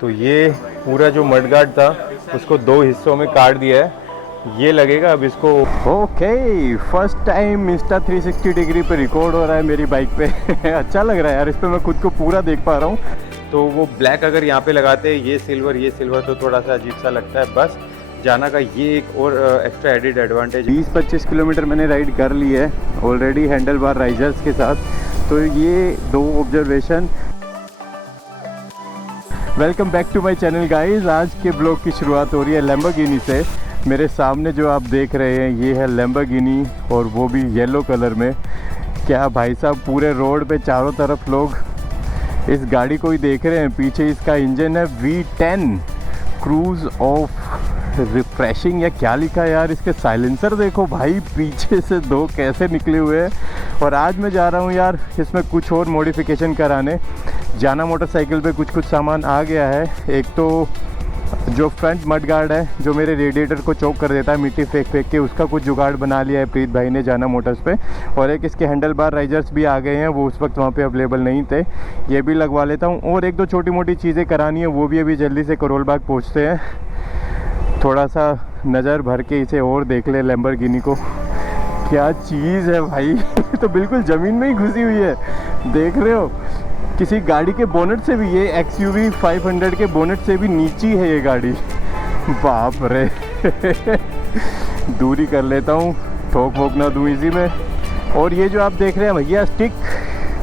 तो ये पूरा जो मडगार्ड था उसको 2 हिस्सों में काट दिया है। ये लगेगा अब इसको। Okay, first time Insta 360 degree पे रिकॉर्ड हो रहा है मेरी बाइक पे। अच्छा लग रहा है यार, इस पे मैं खुद को पूरा देख पा रहा हूँ। तो वो ब्लैक अगर यहाँ पे लगाते ये सिल्वर तो थोड़ा सा अजीब सा लगता है। बस जाना का ये एक और एक्स्ट्रा एडिड एडवांटेज। 20-25 किलोमीटर मैंने राइड कर ली है ऑलरेडी हैंडल बार राइजर्स के साथ। तो ये 2 observation. Welcome back to my channel guys. आज के ब्लॉग की शुरुआत हो रही है लैम्बोर्गिनी से। मेरे सामने जो आप देख रहे हैं ये है लैम्बोर्गिनी, और वो भी येलो कलर में। क्या भाई साहब, पूरे रोड पे चारों तरफ लोग इस गाड़ी को ही देख रहे हैं। पीछे इसका इंजन है V10 क्रूज ऑफ रिफ्रेशिंग, या क्या लिखा है यार। इसके साइलेंसर देखो भाई, पीछे से 2 कैसे निकले हुए हैं। और आज मैं जा रहा हूँ यार इसमें कुछ और मॉडिफिकेशन कराने। जाना मोटरसाइकिल पे कुछ सामान आ गया है। एक तो जो फ्रंट मड गार्ड है जो मेरे रेडिएटर को चौक कर देता है मिट्टी फेंक के, उसका कुछ जुगाड़ बना लिया है प्रीत भाई ने जाना मोटर्स पे। और एक इसके हैंडल बार राइजर्स भी आ गए हैं, वो उस वक्त वहाँ पे अवेलेबल नहीं थे, ये भी लगवा लेता हूँ। और 1-2 छोटी मोटी चीज़ें करानी है, वो भी अभी जल्दी से करोल बाग पहुँचते हैं। थोड़ा सा नज़र भर के इसे और देख ले लैम्बोर्गिनी को। क्या चीज़ है भाई। तो बिल्कुल ज़मीन में ही घुसी हुई है, देख रहे हो। किसी गाड़ी के बोनट से भी, ये XUV 500 के बोनट से भी नीची है ये गाड़ी। बाप रे। दूरी कर लेता हूँ, ठोक वोक ना दूँ इसी में। और ये जो आप देख रहे हैं भैया स्टिक,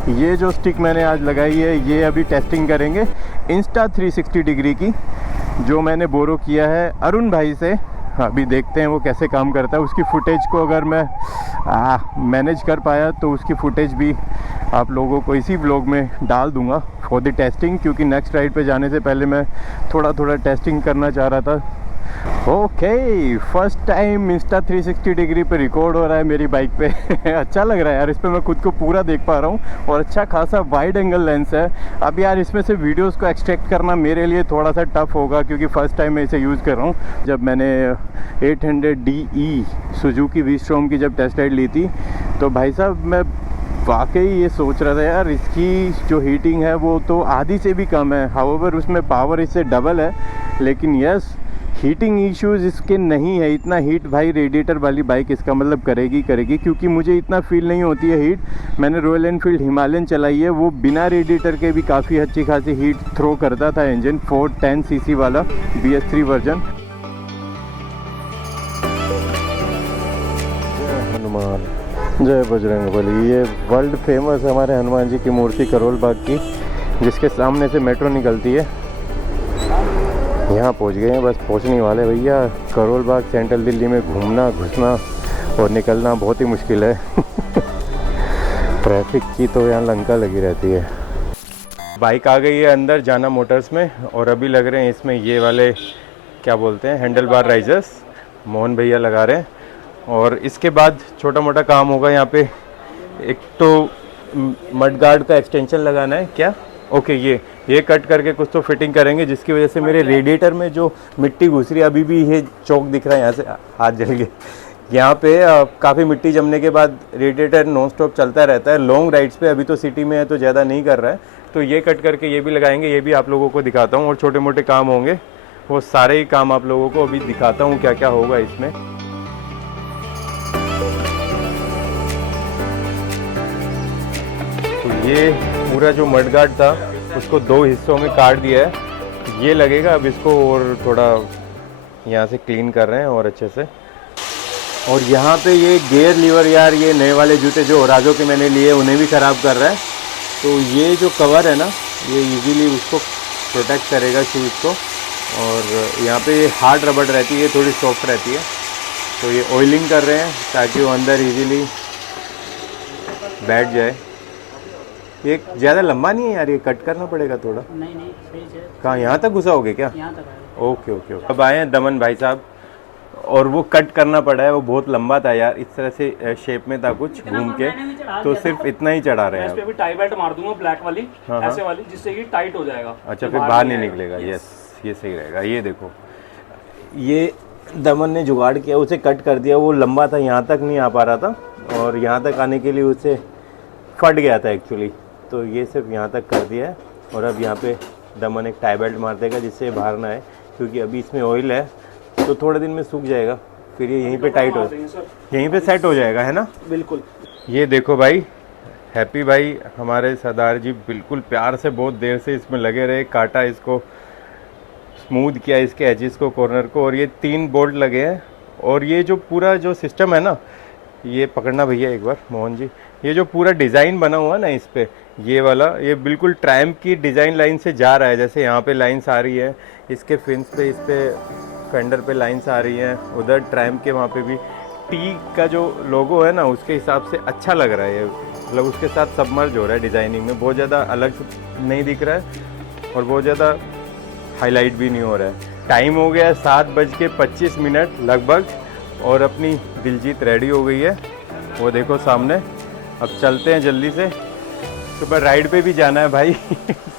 ये जो स्टिक मैंने आज लगाई है ये अभी टेस्टिंग करेंगे इंस्टा 360 डिग्री की, जो मैंने बोरो किया है अरुण भाई से। अभी देखते हैं वो कैसे काम करता है। उसकी फुटेज को अगर मैं मैनेज कर पाया तो उसकी फुटेज भी आप लोगों को इसी व्लॉग में डाल दूंगा फॉर द टेस्टिंग, क्योंकि नेक्स्ट राइड पे जाने से पहले मैं थोड़ा टेस्टिंग करना चाह रहा था। Okay, first time Insta 360 degree पे रिकॉर्ड हो रहा है मेरी बाइक पे। अच्छा लग रहा है यार, इस पे मैं खुद को पूरा देख पा रहा हूँ। और अच्छा खासा वाइड एंगल लेंस है। अब यार इसमें से वीडियोस को एक्सट्रैक्ट करना मेरे लिए थोड़ा सा टफ होगा, क्योंकि फर्स्ट टाइम मैं इसे यूज़ कर रहा हूँ। जब मैंने 800DE सुजुकी वी-स्ट्रॉम की जब टेस्ट राइड ली थी, तो भाई साहब मैं वाकई ये सोच रहा था यार इसकी जो हीटिंग है वो तो आधी से भी कम है। हाउएवर उसमें पावर इससे डबल है, लेकिन यस हीटिंग इश्यूज़ इसके नहीं है। इतना हीट भाई रेडिएटर वाली बाइक इसका मतलब करेगी, क्योंकि मुझे इतना फील नहीं होती है हीट। मैंने रॉयल एनफील्ड हिमालयन चलाई है, वो बिना रेडिएटर के भी काफ़ी अच्छी खासी हीट थ्रो करता था इंजन, 410cc वाला BS3 वर्जन। हनुमान जय बजरंगबली। ये वर्ल्ड फेमस हमारे हनुमान जी की मूर्ति करोल बाग की, जिसके सामने से मेट्रो निकलती है। यहाँ पहुँच गए हैं, बस पहुँचने वाले भैया। करोल बाग सेंट्रल दिल्ली में घूमना घुसना और निकलना बहुत ही मुश्किल है। ट्रैफिक की तो यहाँ लंका लगी रहती है। बाइक आ गई है अंदर जाना मोटर्स में, और अभी लग रहे हैं इसमें ये वाले क्या बोलते हैं हैंडल बार राइजर्स, मोहन भैया लगा रहे हैं। और इसके बाद छोटा मोटा काम होगा यहाँ पे। एक तो मड गार्ड का एक्सटेंशन लगाना है क्या, ओके ये कट करके कुछ तो फिटिंग करेंगे, जिसकी वजह से मेरे रेडिएटर में जो मिट्टी घुस रही है, अभी भी ये चौक दिख रहा है, यहाँ से हाथ जल गए। यहाँ पे काफ़ी मिट्टी जमने के बाद रेडिएटर नॉन स्टॉप चलता रहता है लॉन्ग राइड्स पे। अभी तो सिटी में है तो ज़्यादा नहीं कर रहा है, तो ये कट करके ये भी लगाएंगे, ये भी आप लोगों को दिखाता हूँ। और छोटे मोटे काम होंगे, वो सारे ही काम आप लोगों को अभी दिखाता हूँ क्या क्या होगा इसमें। तो ये पूरा जो मड गार्ड था उसको 2 हिस्सों में काट दिया है, ये लगेगा अब इसको। और थोड़ा यहाँ से क्लीन कर रहे हैं और अच्छे से। और यहाँ पे ये गियर लीवर यार, ये नए वाले जूते जो ओराजो के मैंने लिए उन्हें भी ख़राब कर रहा है। तो ये जो कवर है ना, ये इजीली उसको प्रोटेक्ट करेगा शूज़ को। और यहाँ पे ये हार्ड रबड़ रहती है, थोड़ी सॉफ्ट रहती है। तो ये ऑयलिंग कर रहे हैं ताकि वो अंदर इजीली बैठ जाए। ये ज़्यादा लंबा नहीं है यार, ये कट करना पड़ेगा थोड़ा। नहीं सही है। कहाँ यहाँ तक घुसाओगे क्या? यहाँ तक है। ओके। अब आए हैं दमन भाई साहब, और वो कट करना पड़ा है, वो बहुत लंबा था यार, इस तरह से शेप में था कुछ घूम के, तो सिर्फ इतना ही चढ़ा रहे हैं। इस पे भी टाई बेल्ट मार दूंगा ब्लैक वाली, ऐसे वाली, जिससे कि टाइट हो जाएगा। अच्छा, फिर बाहर नहीं निकलेगा। यस, ये सही रहेगा। ये देखो, ये दमन ने जुगाड़ किया, उसे कट कर दिया। वो लंबा था, यहाँ तक नहीं आ पा रहा था, और यहाँ तक आने के लिए उसे फट गया था एक्चुअली। तो ये सिर्फ यहाँ तक कर दिया है, और अब यहाँ पे दमन एक टाई बेल्ट मार देगा जिससे बाहर ना आए, क्योंकि अभी इसमें ऑयल है तो थोड़े दिन में सूख जाएगा, फिर ये यहीं पे टाइट हो, यहीं पे सेट हो जाएगा, है ना? बिल्कुल। ये देखो भाई, हैप्पी भाई हमारे सरदार जी बिल्कुल प्यार से बहुत देर से इसमें लगे रहे, काटा इसको, स्मूथ किया इसके एजेस को, कॉर्नर को, और ये 3 बोल्ट लगे हैं। और ये जो पूरा जो सिस्टम है ना, ये पकड़ना भैया एक बार मोहन जी, ये जो पूरा डिज़ाइन बना हुआ ना इस पे, ये वाला, ये बिल्कुल ट्रायम्फ की डिज़ाइन लाइन से जा रहा है। जैसे यहाँ पे लाइंस आ रही है इसके फिन्स पे, इस पे फेंडर पे लाइंस आ रही हैं, उधर ट्रायम्फ के वहाँ पे भी टी का जो लोगो है ना, उसके हिसाब से अच्छा लग रहा है ये, मतलब उसके साथ सबमर्ज हो रहा है डिज़ाइनिंग में, बहुत ज़्यादा अलग नहीं दिख रहा है और बहुत ज़्यादा हाईलाइट भी नहीं हो रहा है। टाइम हो गया है 7:25 लगभग, और अपनी दिलजीत रेडी हो गई है, वो देखो सामने। अब चलते हैं जल्दी से, सुबह राइड पे भी जाना है भाई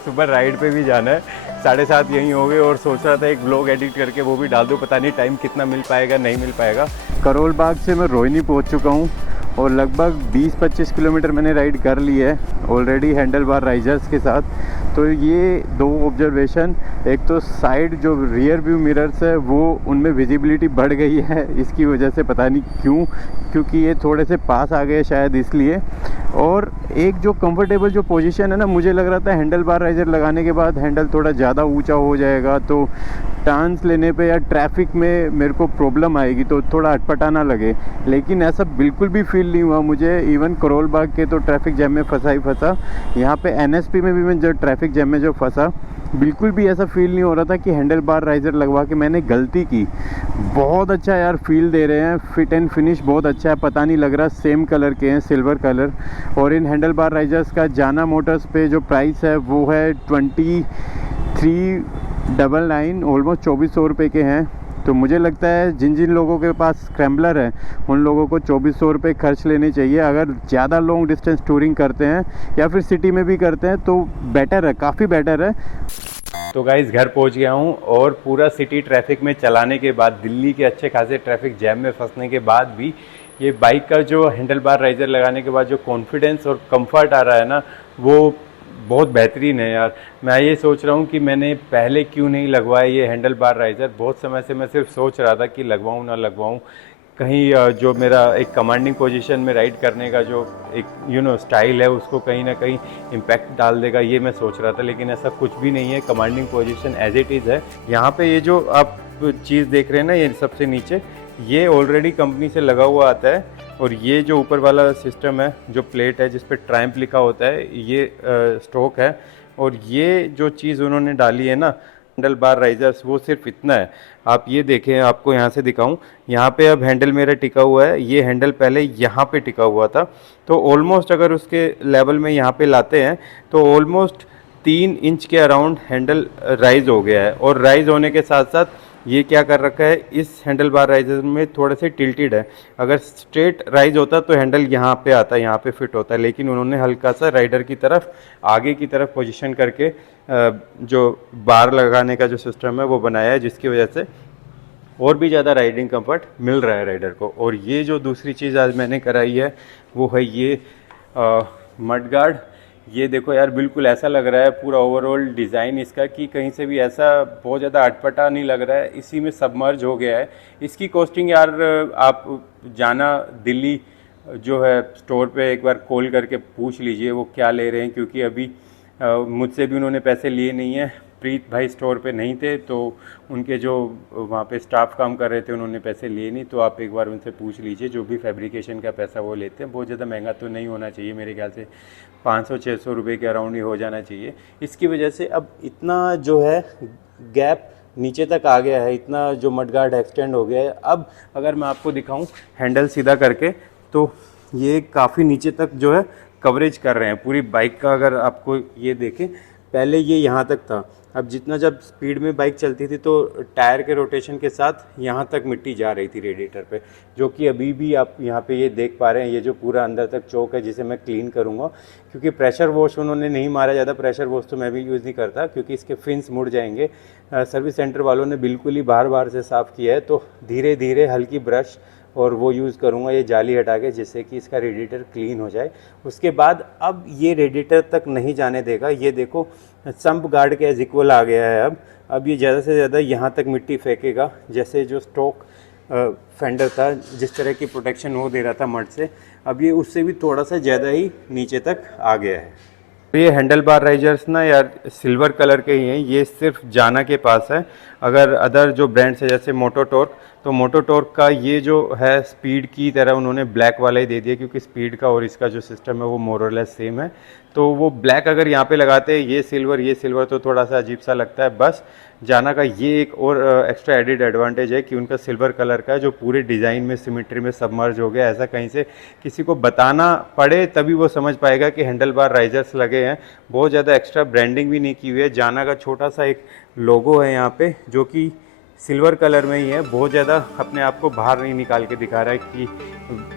सुबह राइड पे भी जाना है, 7:30 यहीं हो गए, और सोच रहा था एक ब्लॉग एडिट करके वो भी डाल दूँ, पता नहीं टाइम कितना मिल पाएगा नहीं मिल पाएगा। करोल बाग से मैं रोहिनी पहुंच चुका हूं और लगभग 20-25 किलोमीटर मैंने राइड कर ली है ऑलरेडी हैंडल बार राइजर्स के साथ। तो ये 2 ऑब्जर्वेशन, एक तो साइड जो रियर व्यू मिरर्स है वो उनमें विजिबिलिटी बढ़ गई है इसकी वजह से, पता नहीं क्यों, क्योंकि ये थोड़े से पास आ गए शायद इसलिए। और एक जो कंफर्टेबल जो पोजीशन है ना, मुझे लग रहा था हैंडल बार राइजर लगाने के बाद हैंडल थोड़ा ज़्यादा ऊंचा हो जाएगा तो टर्न्स लेने पे या ट्रैफिक में मेरे को प्रॉब्लम आएगी, तो थोड़ा अटपटा ना लगे, लेकिन ऐसा बिल्कुल भी फील नहीं हुआ मुझे। इवन करोल बाग के तो ट्रैफिक जैम में फंसा ही फंसा, यहाँ पे NSP में भी मैं जो ट्रैफिक जैम में जो फंसा, बिल्कुल भी ऐसा फील नहीं हो रहा था कि हैंडल बार राइजर लगवा के मैंने गलती की। बहुत अच्छा यार फील दे रहे हैं, फिट एंड फिनिश बहुत अच्छा है, पता नहीं लग रहा, सेम कलर के हैं, सिल्वर कलर। और इन हैंडल बार राइजर्स का जाना मोटर्स पे जो प्राइस है वो है 2399, ऑलमोस्ट 2400 रुपये के हैं। तो मुझे लगता है जिन जिन लोगों के पास स्क्रैम्बलर है उन लोगों को 2400 रुपये खर्च लेने चाहिए, अगर ज़्यादा लॉन्ग डिस्टेंस टूरिंग करते हैं या फिर सिटी में भी करते हैं तो बेटर है, काफ़ी बेटर है। तो गाइस घर पहुंच गया हूं, और पूरा सिटी ट्रैफिक में चलाने के बाद, दिल्ली के अच्छे खासे ट्रैफिक जैम में फंसने के बाद भी, ये बाइक का जो हैंडल बार राइजर लगाने के बाद जो कॉन्फिडेंस और कंफर्ट आ रहा है ना, वो बहुत बेहतरीन है यार। मैं ये सोच रहा हूँ कि मैंने पहले क्यों नहीं लगवाया ये हैंडल बार राइजर। बहुत समय से मैं सिर्फ सोच रहा था कि लगवाऊँ ना लगवाऊँ, कहीं जो मेरा एक कमांडिंग पोजीशन में राइड करने का जो एक स्टाइल है उसको कहीं ना कहीं इम्पैक्ट डाल देगा, ये मैं सोच रहा था, लेकिन ऐसा कुछ भी नहीं है। Commanding position as it is है। यहाँ पे ये जो आप चीज़ देख रहे हैं ना, ये सबसे नीचे, ये ऑलरेडी कंपनी से लगा हुआ आता है, और ये जो ऊपर वाला सिस्टम है, जो प्लेट है जिस पे ट्रायम्फ लिखा होता है, ये स्टॉक है। और ये जो चीज़ उन्होंने डाली है ना हैंडल बार राइजर्स, वो सिर्फ इतना है। आप ये देखें, आपको यहाँ से दिखाऊं, यहाँ पे अब हैंडल मेरा टिका हुआ है, ये हैंडल पहले यहाँ पे टिका हुआ था, तो ऑलमोस्ट अगर उसके लेवल में यहाँ पे लाते हैं तो ऑलमोस्ट 3 इंच के अराउंड हैंडल राइज हो गया है। और राइज होने के साथ साथ ये क्या कर रखा है, इस हैंडल बार राइजर में थोड़े से टिल्टेड है। अगर स्ट्रेट राइज होता तो हैंडल यहाँ पे आता है, यहाँ पे फिट होता है, लेकिन उन्होंने हल्का सा राइडर की तरफ, आगे की तरफ पोजीशन करके जो बार लगाने का जो सिस्टम है वो बनाया है, जिसकी वजह से और भी ज़्यादा राइडिंग कंफर्ट मिल रहा है राइडर को। और ये जो दूसरी चीज़ आज मैंने कराई है वो है ये मड गार्ड। ये देखो यार, बिल्कुल ऐसा लग रहा है पूरा ओवरऑल डिज़ाइन इसका कि कहीं से भी ऐसा बहुत ज़्यादा अटपटा नहीं लग रहा है, इसी में सबमर्ज हो गया है। इसकी कॉस्टिंग यार आप जाना दिल्ली जो है स्टोर पे एक बार कॉल करके पूछ लीजिए वो क्या ले रहे हैं, क्योंकि अभी मुझसे भी उन्होंने पैसे लिए नहीं है। प्रीत भाई स्टोर पे नहीं थे, तो उनके जो वहाँ पे स्टाफ काम कर रहे थे उन्होंने पैसे लिए नहीं, तो आप एक बार उनसे पूछ लीजिए। जो भी फैब्रिकेशन का पैसा वो लेते हैं, बहुत ज़्यादा महंगा तो नहीं होना चाहिए, मेरे ख्याल से 500-600 रुपये के अराउंड ही हो जाना चाहिए। इसकी वजह से अब इतना जो है गैप नीचे तक आ गया है, इतना जो मडगार्ड एक्सटेंड हो गया है। अब अगर मैं आपको दिखाऊं हैंडल सीधा करके, तो ये काफ़ी नीचे तक जो है कवरेज कर रहे हैं पूरी बाइक का। अगर आपको ये देखें, पहले ये यहाँ तक था, अब जितना जब स्पीड में बाइक चलती थी तो टायर के रोटेशन के साथ यहाँ तक मिट्टी जा रही थी रेडिएटर पे, जो कि अभी भी आप यहाँ पे ये देख पा रहे हैं। ये जो पूरा अंदर तक चौक है जिसे मैं क्लीन करूँगा, क्योंकि प्रेशर वॉश उन्होंने नहीं मारा, ज़्यादा प्रेशर वॉश तो मैं भी यूज़ नहीं करता क्योंकि इसके फिन्स मुड़ जाएंगे। सर्विस सेंटर वालों ने बिल्कुल ही बार बार से साफ़ किया है, तो धीरे धीरे हल्की ब्रश और वो यूज़ करूँगा ये जाली हटा के, जिससे कि इसका रेडिएटर क्लीन हो जाए। उसके बाद अब ये रेडिएटर तक नहीं जाने देगा। ये देखो सम्प गार्ड के एज इक्वल आ गया है। अब ये ज़्यादा से ज़्यादा यहाँ तक मिट्टी फेंकेगा। जैसे जो स्टॉक फेंडर था, जिस तरह की प्रोटेक्शन वो दे रहा था मड से, अब ये उससे भी थोड़ा सा ज़्यादा ही नीचे तक आ गया है। तो ये हैंडल बार राइजर्स ना यार सिल्वर कलर के ही हैं। ये सिर्फ जाना के पास है। अगर अदर जो ब्रांड्स है जैसे मोटोटॉर्क, तो मोटोटॉर्क का ये जो है स्पीड की तरह उन्होंने ब्लैक वाला ही दे दिया, क्योंकि स्पीड का और इसका जो सिस्टम है वो मोर और लेस सेम है। तो वो ब्लैक अगर यहाँ पे लगाते हैं, ये सिल्वर तो थोड़ा सा अजीब सा लगता है। बस जाना का ये एक और एक्स्ट्रा एडिड एडवांटेज है कि उनका सिल्वर कलर का जो पूरे डिज़ाइन में सिमेट्री में सबमर्ज हो गया। ऐसा कहीं से किसी को बताना पड़े तभी वो समझ पाएगा कि हैंडल बार राइजर्स लगे हैं। बहुत ज़्यादा एक्स्ट्रा ब्रांडिंग भी नहीं की हुई है। जाना का छोटा सा एक लोगो है यहाँ पे, जो कि सिल्वर कलर में ही है। बहुत ज़्यादा अपने आप को बाहर नहीं निकाल के दिखा रहा है कि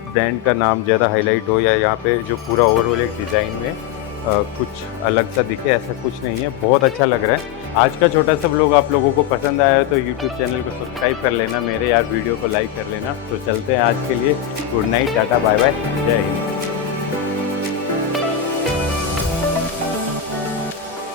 ब्रांड का नाम ज़्यादा हाईलाइट हो, या यहाँ पे जो पूरा ओवरऑल एक डिज़ाइन में कुछ अलग सा दिखे, ऐसा कुछ नहीं है। बहुत अच्छा लग रहा है। आज का छोटा सा व्लॉग आप लोगों को पसंद आया तो यूट्यूब चैनल को सब्सक्राइब कर लेना मेरे यार, वीडियो को लाइक कर लेना। तो चलते हैं आज के लिए। Good night, tata, bye bye, जय हिंद।